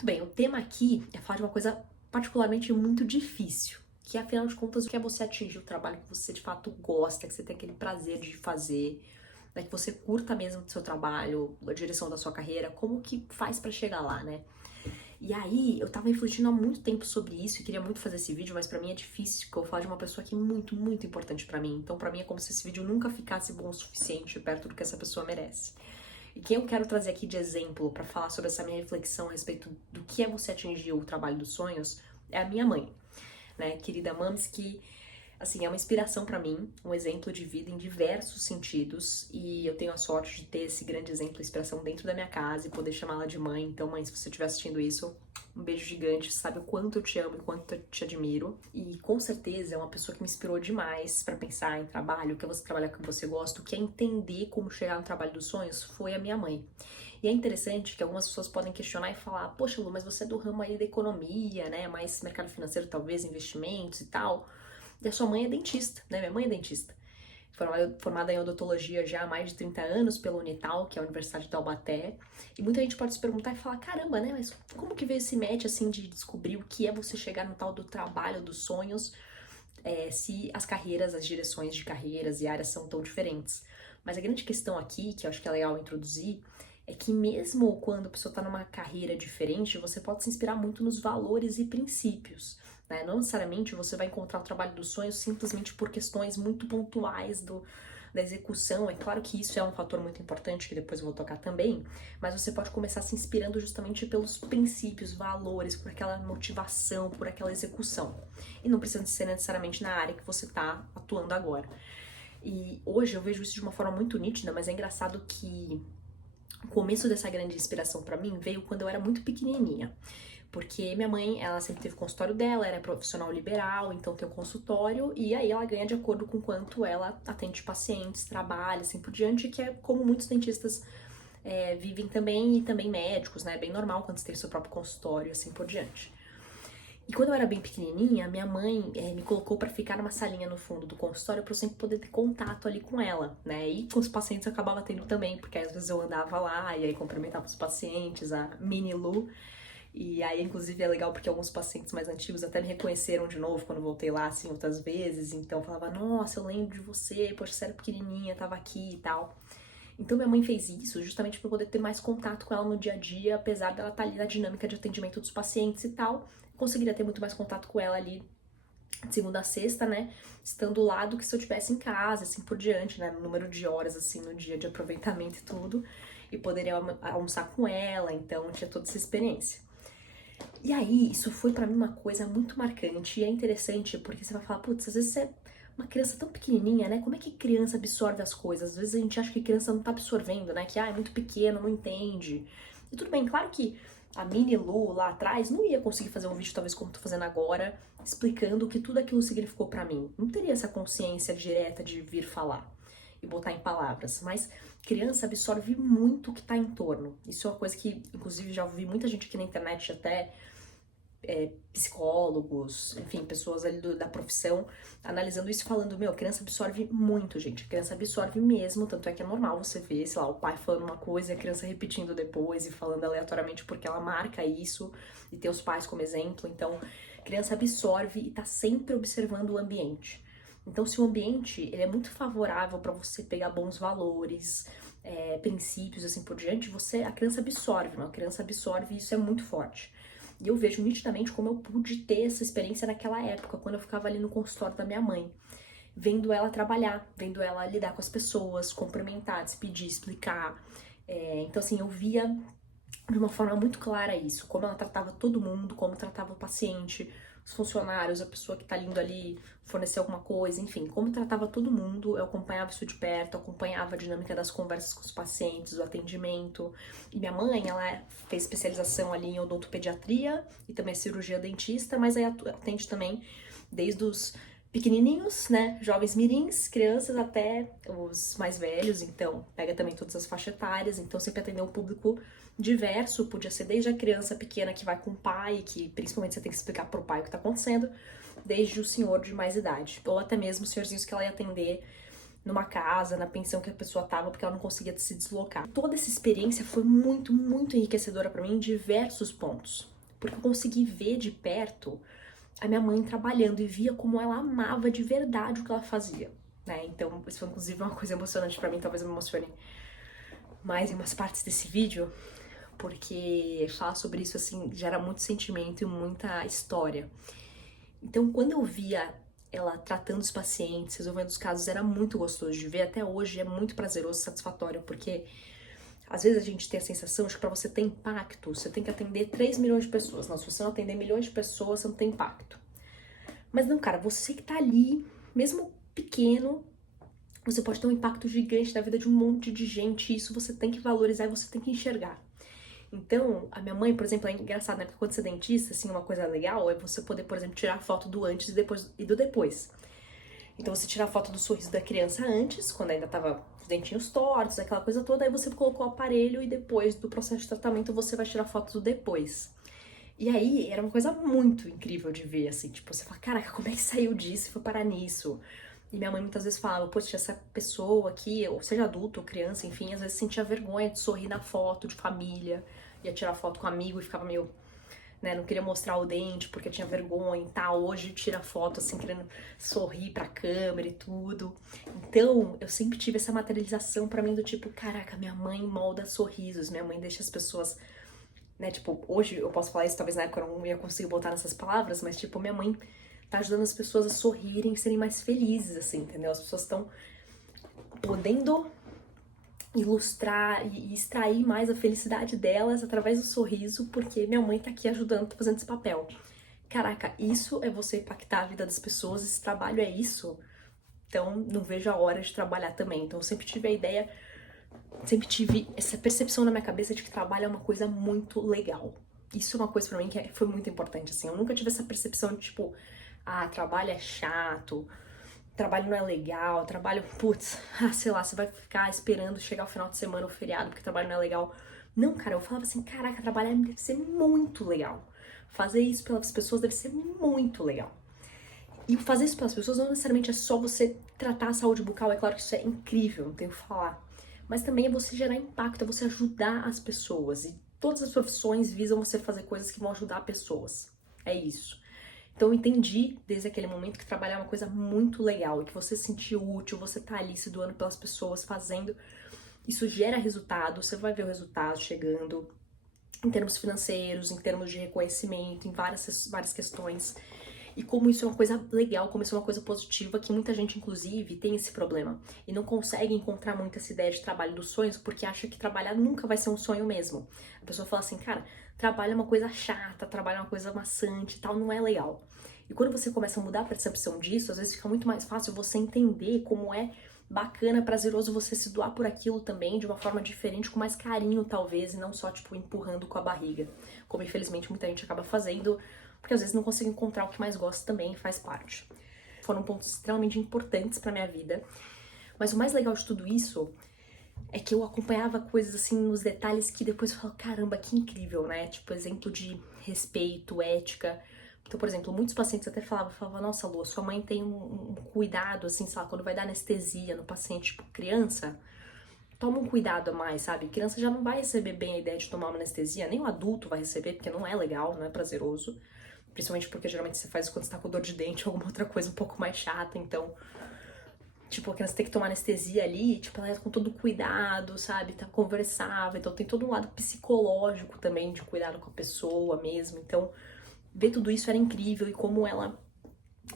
Muito bem, o tema aqui é falar de uma coisa particularmente muito difícil, que é, afinal de contas, o que é você atingir o trabalho que você de fato gosta, que você tem aquele prazer de fazer, né, que você curta mesmo do seu trabalho, a direção da sua carreira, como que faz pra chegar lá, né? E aí, eu tava refletindo há muito tempo sobre isso e queria muito fazer esse vídeo, mas pra mim é difícil, porque eu vou falar de uma pessoa que é muito, muito importante pra mim. Então, pra mim é como se esse vídeo nunca ficasse bom o suficiente perto do que essa pessoa merece. E quem eu quero trazer aqui de exemplo para falar sobre essa minha reflexão a respeito do que é você atingir o trabalho dos sonhos é a minha mãe, né, querida Mames, que assim é uma inspiração para mim, um exemplo de vida em diversos sentidos, e eu tenho a sorte de ter esse grande exemplo, inspiração dentro da minha casa e poder chamá-la de mãe. Então, mãe, se você estiver assistindo isso, um beijo gigante, sabe o quanto eu te amo e quanto eu te admiro. E com certeza é uma pessoa que me inspirou demais para pensar em trabalho, o que é você trabalhar com o que você gosta, o que é entender como chegar no trabalho dos sonhos, foi a minha mãe. E é interessante que algumas pessoas podem questionar e falar: poxa, Lu, mas você é do ramo aí da economia, né? Mais mercado financeiro, talvez, investimentos e tal. E a sua mãe é dentista, né? Minha mãe é dentista. Formada em odontologia já há mais de 30 anos pela Unital, que é a Universidade de Taubaté. E muita gente pode se perguntar e falar: caramba, né? Mas como que veio esse match, assim, de descobrir o que é você chegar no tal do trabalho, dos sonhos, se as carreiras, as direções de carreiras e áreas são tão diferentes? Mas a grande questão aqui, que eu acho que é legal introduzir, é que mesmo quando a pessoa está numa carreira diferente, você pode se inspirar muito nos valores e princípios, né? Não necessariamente você vai encontrar o trabalho dos sonhos simplesmente por questões muito pontuais da execução. É claro que isso é um fator muito importante, que depois eu vou tocar também, mas você pode começar se inspirando justamente pelos princípios, valores, por aquela motivação, por aquela execução. E não precisa ser necessariamente na área que você está atuando agora. E hoje eu vejo isso de uma forma muito nítida, mas é engraçado que o começo dessa grande inspiração para mim veio quando eu era muito pequenininha. Porque minha mãe, ela sempre teve o consultório dela, era profissional liberal, então tem o consultório, e aí ela ganha de acordo com quanto ela atende pacientes, trabalha, assim por diante, que é como muitos dentistas vivem também, e também médicos, né? É bem normal quando você tem o seu próprio consultório, assim por diante. E quando eu era bem pequenininha, minha mãe me colocou pra ficar numa salinha no fundo do consultório pra eu sempre poder ter contato ali com ela, né? E com os pacientes eu acabava tendo também, porque às vezes eu andava lá e aí cumprimentava os pacientes, a mini Lu. E aí, inclusive, é legal porque alguns pacientes mais antigos até me reconheceram de novo quando voltei lá, assim, outras vezes. Então, falava: nossa, eu lembro de você, poxa, você era pequenininha, tava aqui e tal. Então, minha mãe fez isso justamente para poder ter mais contato com ela no dia a dia, apesar dela estar ali na dinâmica de atendimento dos pacientes e tal. Conseguiria ter muito mais contato com ela ali de segunda a sexta, né? Estando lá do que se eu tivesse em casa, assim por diante, né? No número de horas, assim, no dia de aproveitamento e tudo. E poderia almoçar com ela, então tinha toda essa experiência. E aí, isso foi pra mim uma coisa muito marcante e é interessante porque você vai falar: putz, às vezes você é uma criança tão pequenininha, né? Como é que criança absorve as coisas? Às vezes a gente acha que criança não tá absorvendo, né? Que é muito pequeno, não entende. E tudo bem, claro que a mini Lu lá atrás não ia conseguir fazer um vídeo, talvez como tô fazendo agora, explicando o que tudo aquilo significou pra mim. Não teria essa consciência direta de vir falar e botar em palavras, mas criança absorve muito o que tá em torno. Isso é uma coisa que, inclusive, já ouvi muita gente aqui na internet, até psicólogos, enfim, pessoas ali da profissão, analisando isso e falando: meu, a criança absorve muito, gente. A criança absorve mesmo, tanto é que é normal você ver, sei lá, o pai falando uma coisa e a criança repetindo depois e falando aleatoriamente porque ela marca isso e ter os pais como exemplo. Então, a criança absorve e tá sempre observando o ambiente. Então, se o ambiente ele é muito favorável para você pegar bons valores, princípios, assim por diante, a criança absorve, não? A criança absorve e isso é muito forte. E eu vejo nitidamente como eu pude ter essa experiência naquela época, quando eu ficava ali no consultório da minha mãe, vendo ela trabalhar, vendo ela lidar com as pessoas, cumprimentar, despedir, explicar. Então, assim, eu via de uma forma muito clara isso, como ela tratava todo mundo, como tratava o paciente, os funcionários, a pessoa que tá indo ali fornecer alguma coisa, enfim, como tratava todo mundo. Eu acompanhava isso de perto, acompanhava a dinâmica das conversas com os pacientes, o atendimento. E minha mãe, ela fez especialização ali em odontopediatria e também cirurgia dentista, mas aí atende também desde os pequenininhos, né, jovens mirins, crianças, até os mais velhos, então pega também todas as faixas etárias, então sempre atendeu um público diverso, podia ser desde a criança pequena que vai com o pai, que principalmente você tem que explicar pro pai o que tá acontecendo, desde o senhor de mais idade, ou até mesmo os senhorzinhos que ela ia atender numa casa, na pensão que a pessoa tava, porque ela não conseguia se deslocar. Toda essa experiência foi muito, muito enriquecedora para mim em diversos pontos, porque eu consegui ver de perto a minha mãe trabalhando e via como ela amava de verdade o que ela fazia, né? Então, isso foi inclusive uma coisa emocionante para mim, talvez eu me emocione mais em umas partes desse vídeo, porque falar sobre isso, assim, gera muito sentimento e muita história. Então, quando eu via ela tratando os pacientes, resolvendo os casos, era muito gostoso de ver. Até hoje é muito prazeroso, satisfatório, porque às vezes a gente tem a sensação de que para você ter impacto, você tem que atender 3 milhões de pessoas. Não, se você não atender milhões de pessoas, você não tem impacto. Mas não, cara, você que tá ali, mesmo pequeno, você pode ter um impacto gigante na vida de um monte de gente. E isso você tem que valorizar e você tem que enxergar. Então, a minha mãe, por exemplo, é engraçado, né? Porque quando você é dentista, assim, uma coisa legal é você poder, por exemplo, tirar foto do antes e depois e do depois. Então, você tira a foto do sorriso da criança antes, quando ainda tava os dentinhos tortos, aquela coisa toda, aí você colocou o aparelho e depois do processo de tratamento você vai tirar foto do depois. E aí, era uma coisa muito incrível de ver, assim, tipo, você fala, caraca, como é que saiu disso e foi parar nisso? E minha mãe muitas vezes falava, poxa, essa pessoa aqui, ou seja adulto ou criança, enfim, às vezes sentia vergonha de sorrir na foto de família, ia tirar foto com um amigo e ficava meio, né, não queria mostrar o dente porque tinha vergonha e tal. Hoje tira foto assim, querendo sorrir pra câmera e tudo. Então, eu sempre tive essa materialização pra mim do tipo, caraca, minha mãe molda sorrisos, minha mãe deixa as pessoas, né, tipo, hoje eu posso falar isso, talvez na época eu não ia conseguir botar nessas palavras, mas tipo, minha mãe tá ajudando as pessoas a sorrirem, serem mais felizes, assim, entendeu? As pessoas estão podendo ilustrar e extrair mais a felicidade delas através do sorriso, porque minha mãe tá aqui ajudando, tá fazendo esse papel. Caraca, isso é você impactar a vida das pessoas, esse trabalho é isso. Então, não vejo a hora de trabalhar também. Então, eu sempre tive a ideia, sempre tive essa percepção na minha cabeça de que trabalho é uma coisa muito legal. Isso é uma coisa pra mim que foi muito importante, assim. Eu nunca tive essa percepção de, tipo, ah, trabalho é chato, trabalho não é legal, trabalho, putz, sei lá, você vai ficar esperando chegar o final de semana ou feriado porque trabalho não é legal. Não, cara, eu falava assim, caraca, trabalhar deve ser muito legal. Fazer isso pelas pessoas deve ser muito legal. E fazer isso pelas pessoas não necessariamente é só você tratar a saúde bucal, é claro que isso é incrível, não tenho o que falar. Mas também é você gerar impacto, é você ajudar as pessoas. E todas as profissões visam você fazer coisas que vão ajudar pessoas. É isso. Então eu entendi desde aquele momento que trabalhar é uma coisa muito legal e que você se sentir útil, você tá ali se doando pelas pessoas, fazendo, isso gera resultado, você vai ver o resultado chegando em termos financeiros, em termos de reconhecimento, em várias questões. E como isso é uma coisa legal, como isso é uma coisa positiva, que muita gente, inclusive, tem esse problema e não consegue encontrar muito essa ideia de trabalho dos sonhos porque acha que trabalhar nunca vai ser um sonho mesmo. A pessoa fala assim, cara, trabalho é uma coisa chata, trabalho é uma coisa maçante e tal, não é legal. E quando você começa a mudar a percepção disso, às vezes fica muito mais fácil você entender como é bacana, prazeroso você se doar por aquilo também, de uma forma diferente, com mais carinho talvez, e não só, tipo, empurrando com a barriga, como infelizmente muita gente acaba fazendo, porque às vezes não consigo encontrar o que mais gosta também, faz parte. Foram pontos extremamente importantes pra minha vida, mas o mais legal de tudo isso é que eu acompanhava coisas assim nos detalhes que depois eu falo, caramba, que incrível, né? Tipo, exemplo de respeito, ética. Então, por exemplo, muitos pacientes até falavam, nossa, Lu, sua mãe tem um cuidado, assim, sei lá, quando vai dar anestesia no paciente, tipo, criança, toma um cuidado a mais, sabe? Criança já não vai receber bem a ideia de tomar uma anestesia, nem o adulto vai receber, porque não é legal, não é prazeroso. Principalmente porque geralmente você faz isso quando você tá com dor de dente ou alguma outra coisa um pouco mais chata, então tipo, a criança tem que tomar anestesia ali, tipo, ela é com todo cuidado, sabe? Tá conversável, então tem todo um lado psicológico também de cuidado com a pessoa mesmo. Então, ver tudo isso era incrível e como ela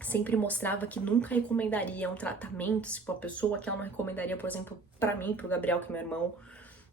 sempre mostrava que nunca recomendaria um tratamento, tipo, a pessoa que ela não recomendaria, por exemplo, pra mim, pro Gabriel, que é meu irmão,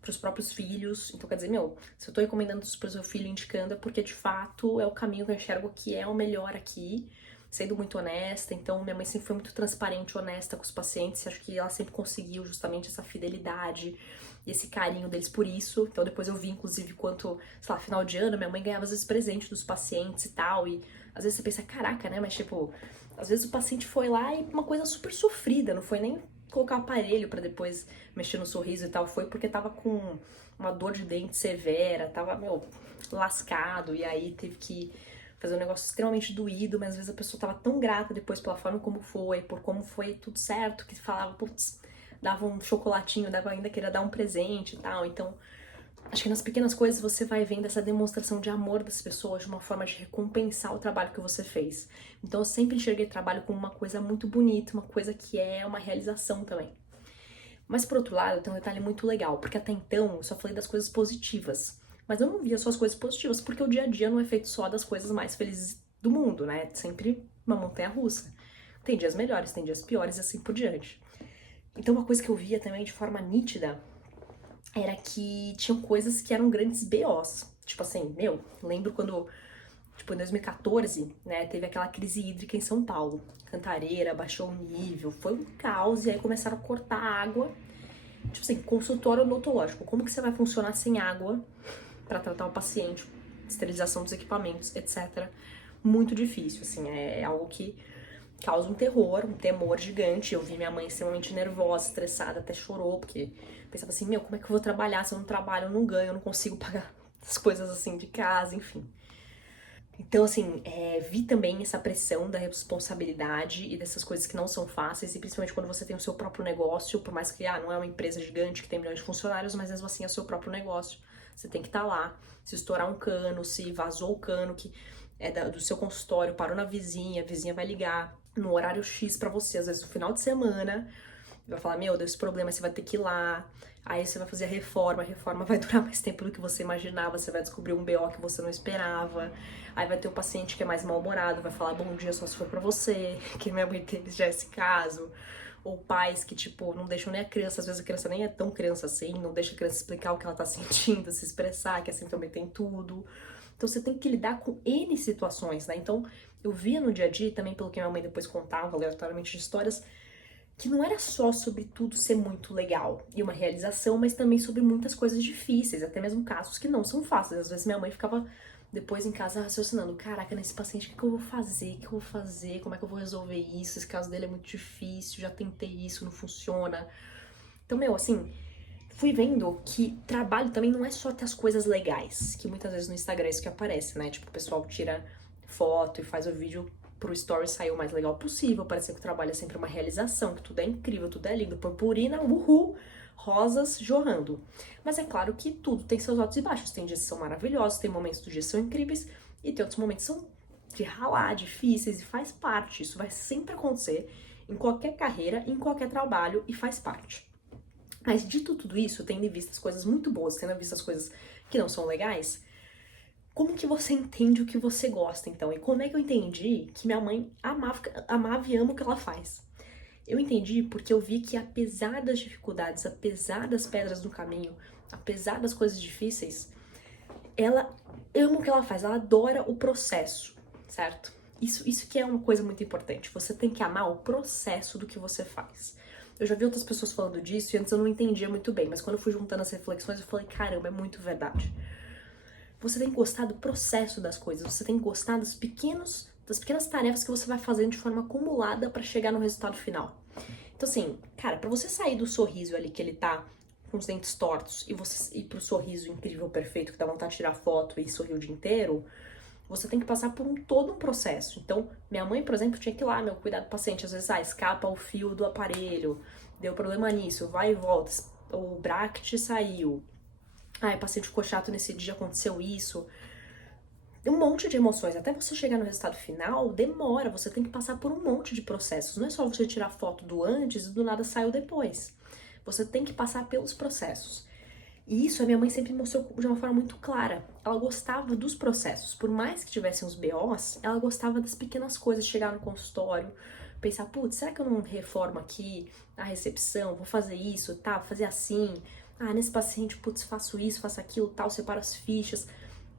pros próprios filhos. Então, quer dizer, meu, se eu tô recomendando isso pro seu filho, indicando, é porque de fato é o caminho que eu enxergo que é o melhor aqui, sendo muito honesta. Então, minha mãe sempre foi muito transparente, honesta com os pacientes. Acho que ela sempre conseguiu justamente essa fidelidade e esse carinho deles por isso. Então, depois eu vi, inclusive, quanto, sei lá, final de ano, minha mãe ganhava às vezes presente dos pacientes e tal. E às vezes você pensa, caraca, né? Mas, tipo, às vezes o paciente foi lá e uma coisa super sofrida, não foi nem colocar aparelho pra depois mexer no sorriso e tal, foi porque tava com uma dor de dente severa, tava, meu, lascado, e aí teve que fazer um negócio extremamente doído, mas às vezes a pessoa tava tão grata depois pela forma como foi, por como foi tudo certo, que falava, putz, dava um chocolatinho, dava ainda queria dar um presente e tal. Então, acho que nas pequenas coisas você vai vendo essa demonstração de amor das pessoas, de uma forma de recompensar o trabalho que você fez. Então eu sempre enxerguei trabalho como uma coisa muito bonita, uma coisa que é uma realização também. Mas por outro lado, tem um detalhe muito legal, porque até então eu só falei das coisas positivas. Mas eu não via só as coisas positivas, porque o dia a dia não é feito só das coisas mais felizes do mundo, né? Sempre uma montanha-russa. Tem dias melhores, tem dias piores e assim por diante. Então uma coisa que eu via também de forma nítida era que tinham coisas que eram grandes BOs. Tipo assim, meu, lembro quando, tipo, em 2014, né, teve aquela crise hídrica em São Paulo. Cantareira baixou o nível, foi um caos, e aí começaram a cortar a água. Tipo assim, consultório odontológico. Como que você vai funcionar sem água para tratar o paciente? Esterilização dos equipamentos, etc. Muito difícil, assim, é algo que causa um terror, um temor gigante. Eu vi minha mãe extremamente nervosa, estressada, até chorou, porque pensava assim, meu, como é que eu vou trabalhar se eu não trabalho, eu não ganho, eu não consigo pagar as coisas assim de casa, enfim. Então, assim, vi também essa pressão da responsabilidade e dessas coisas que não são fáceis, e principalmente quando você tem o seu próprio negócio, por mais que, não é uma empresa gigante que tem milhões de funcionários, mas mesmo assim é o seu próprio negócio. Você tem que estar lá, se estourar um cano, se vazou o cano que é do seu consultório, parou na vizinha, a vizinha vai ligar no horário X pra você, às vezes no final de semana, vai falar, meu, deu esse problema, você vai ter que ir lá. Aí você vai fazer a reforma vai durar mais tempo do que você imaginava, você vai descobrir um BO que você não esperava. Aí vai ter o paciente que é mais mal-humorado, vai falar bom dia só se for pra você, que minha mãe teve já esse caso. Ou pais que, tipo, não deixam nem a criança, às vezes a criança nem é tão criança assim, não deixa a criança explicar o que ela tá sentindo, se expressar, que assim também tem tudo. Então você tem que lidar com N situações, né? Então eu via no dia a dia, também pelo que minha mãe depois contava aleatoriamente de histórias, que não era só sobre tudo ser muito legal e uma realização, mas também sobre muitas coisas difíceis, até mesmo casos que não são fáceis. Às vezes minha mãe ficava depois em casa raciocinando, caraca, nesse paciente, o que eu vou fazer? O que eu vou fazer? Como é que eu vou resolver isso? Esse caso dele é muito difícil, já tentei isso, não funciona. Então, meu, assim, fui vendo que trabalho também não é só ter as coisas legais, que muitas vezes no Instagram é isso que aparece, né? Tipo, o pessoal tira foto e faz o vídeo pro story sair o mais legal possível, parecer que o trabalho é sempre uma realização, que tudo é incrível, tudo é lindo, purpurina, uhul, rosas jorrando. Mas é claro que tudo tem seus altos e baixos, tem dias que são maravilhosos, tem momentos do dia que são incríveis, e tem outros momentos que são de ralar, difíceis, e faz parte, isso vai sempre acontecer em qualquer carreira, em qualquer trabalho, e faz parte. Mas dito tudo isso, tendo em vista as coisas muito boas, tendo em vista as coisas que não são legais, como que você entende o que você gosta, então? E como é que eu entendi que minha mãe amava e ama o que ela faz? Eu entendi porque eu vi que apesar das dificuldades, apesar das pedras no caminho, apesar das coisas difíceis, ela ama o que ela faz, ela adora o processo, certo? Isso que é uma coisa muito importante. Você tem que amar o processo do que você faz. Eu já vi outras pessoas falando disso e antes eu não entendia muito bem, mas quando eu fui juntando as reflexões, eu falei, caramba, é muito verdade. Você tem que gostar do processo das coisas, você tem que gostar das pequenas tarefas que você vai fazendo de forma acumulada para chegar no resultado final. Então, assim, cara, pra você sair do sorriso ali que ele tá com os dentes tortos e você ir pro sorriso incrível, perfeito, que dá vontade de tirar foto e sorrir o dia inteiro, você tem que passar por todo um processo. Então, minha mãe, por exemplo, tinha que ir lá, meu, cuidar do paciente. Às vezes, escapa o fio do aparelho, deu problema nisso, vai e volta, o bracket saiu. O paciente ficou chato nesse dia, aconteceu isso. Um monte de emoções. Até você chegar no resultado final, demora. Você tem que passar por um monte de processos. Não é só você tirar foto do antes e do nada saiu depois. Você tem que passar pelos processos. E isso a minha mãe sempre mostrou de uma forma muito clara. Ela gostava dos processos. Por mais que tivessem os BOs, ela gostava das pequenas coisas. Chegar no consultório, pensar, putz, será que eu não reformo aqui a recepção? Vou fazer isso, tá? Vou fazer assim. Nesse paciente, putz, faço isso, faço aquilo, tal, separo as fichas.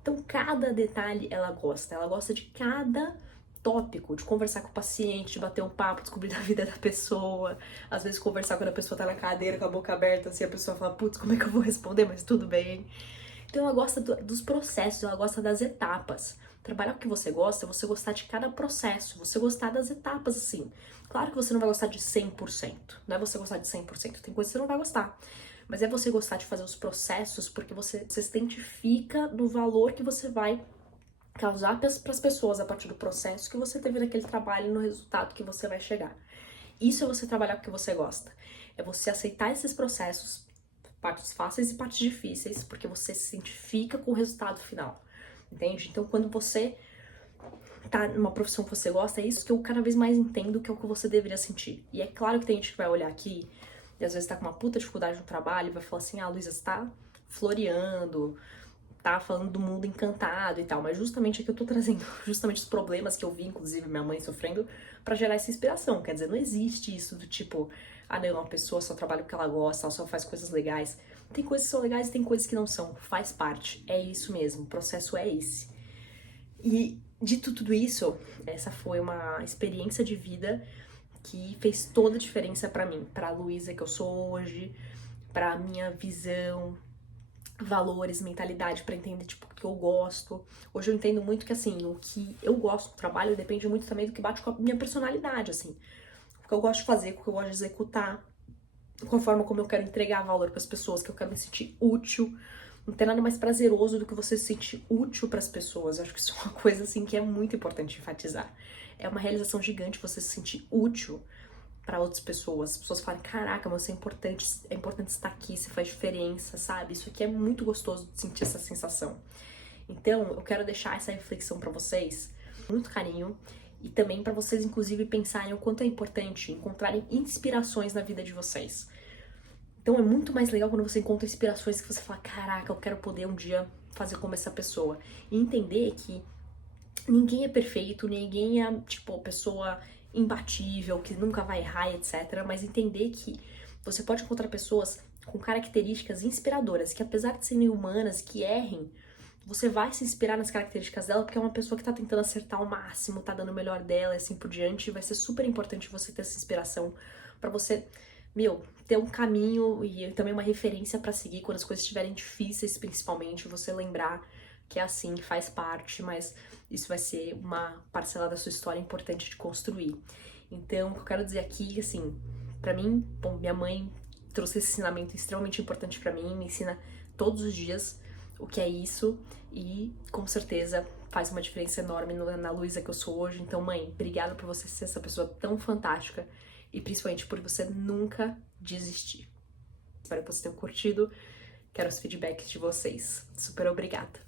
Então, cada detalhe ela gosta de cada tópico, de conversar com o paciente, de bater um papo, descobrir a vida da pessoa, às vezes conversar quando a pessoa tá na cadeira com a boca aberta, assim, a pessoa fala, putz, como é que eu vou responder, mas tudo bem. Então, ela gosta dos processos, ela gosta das etapas. Trabalhar com o que você gosta é você gostar de cada processo, você gostar das etapas, assim. Claro que você não vai gostar de 100%, não é você gostar de 100%, tem coisas que você não vai gostar. Mas é você gostar de fazer os processos porque você se identifica no valor que você vai causar para as pessoas a partir do processo que você teve naquele trabalho e no resultado que você vai chegar. Isso é você trabalhar com o que você gosta. É você aceitar esses processos, partes fáceis e partes difíceis, porque você se identifica com o resultado final. Entende? Então, quando você tá numa profissão que você gosta, é isso que eu cada vez mais entendo que é o que você deveria sentir. E é claro que tem gente que vai olhar aqui e às vezes tá com uma puta dificuldade no trabalho e vai falar assim: ah, Luísa, você tá floreando, tá falando do mundo encantado e tal, mas justamente aqui eu tô trazendo justamente os problemas que eu vi, inclusive minha mãe sofrendo, pra gerar essa inspiração. Quer dizer, não existe isso do tipo, ah não, uma pessoa só trabalha o que ela gosta, ela só faz coisas legais. Tem coisas que são legais e tem coisas que não são, faz parte, é isso mesmo, o processo é esse. E dito tudo isso, essa foi uma experiência de vida que fez toda a diferença pra mim, pra Luísa que eu sou hoje, pra minha visão, valores, mentalidade, pra entender tipo o que eu gosto. Hoje eu entendo muito que assim, o que eu gosto do trabalho depende muito também do que bate com a minha personalidade, assim. O que eu gosto de fazer, o que eu gosto de executar, com a forma como eu quero entregar valor pras pessoas, que eu quero me sentir útil. Não tem nada mais prazeroso do que você se sentir útil pras pessoas. Eu acho que isso é uma coisa assim que é muito importante enfatizar. É uma realização gigante você se sentir útil para outras pessoas. As pessoas falam: caraca, mas você é importante estar aqui, você faz diferença, sabe? Isso aqui é muito gostoso de sentir essa sensação. Então, eu quero deixar essa reflexão para vocês, com muito carinho, e também para vocês, inclusive, pensarem o quanto é importante encontrarem inspirações na vida de vocês. Então, é muito mais legal quando você encontra inspirações que você fala: caraca, eu quero poder um dia fazer como essa pessoa. E entender que ninguém é perfeito, ninguém é, tipo, pessoa imbatível, que nunca vai errar, etc. Mas entender que você pode encontrar pessoas com características inspiradoras, que apesar de serem humanas, que errem, você vai se inspirar nas características dela, porque é uma pessoa que tá tentando acertar ao máximo, tá dando o melhor dela e assim por diante. E vai ser super importante você ter essa inspiração pra você, meu, ter um caminho e também uma referência pra seguir quando as coisas estiverem difíceis, principalmente, você lembrar que é assim, que faz parte, mas isso vai ser uma parcela da sua história importante de construir. Então, o que eu quero dizer aqui, assim, pra mim, bom, minha mãe trouxe esse ensinamento extremamente importante pra mim, me ensina todos os dias o que é isso e, com certeza, faz uma diferença enorme na Luísa que eu sou hoje. Então, mãe, obrigada por você ser essa pessoa tão fantástica e principalmente por você nunca desistir. Espero que vocês tenham curtido. Quero os feedbacks de vocês. Super obrigada.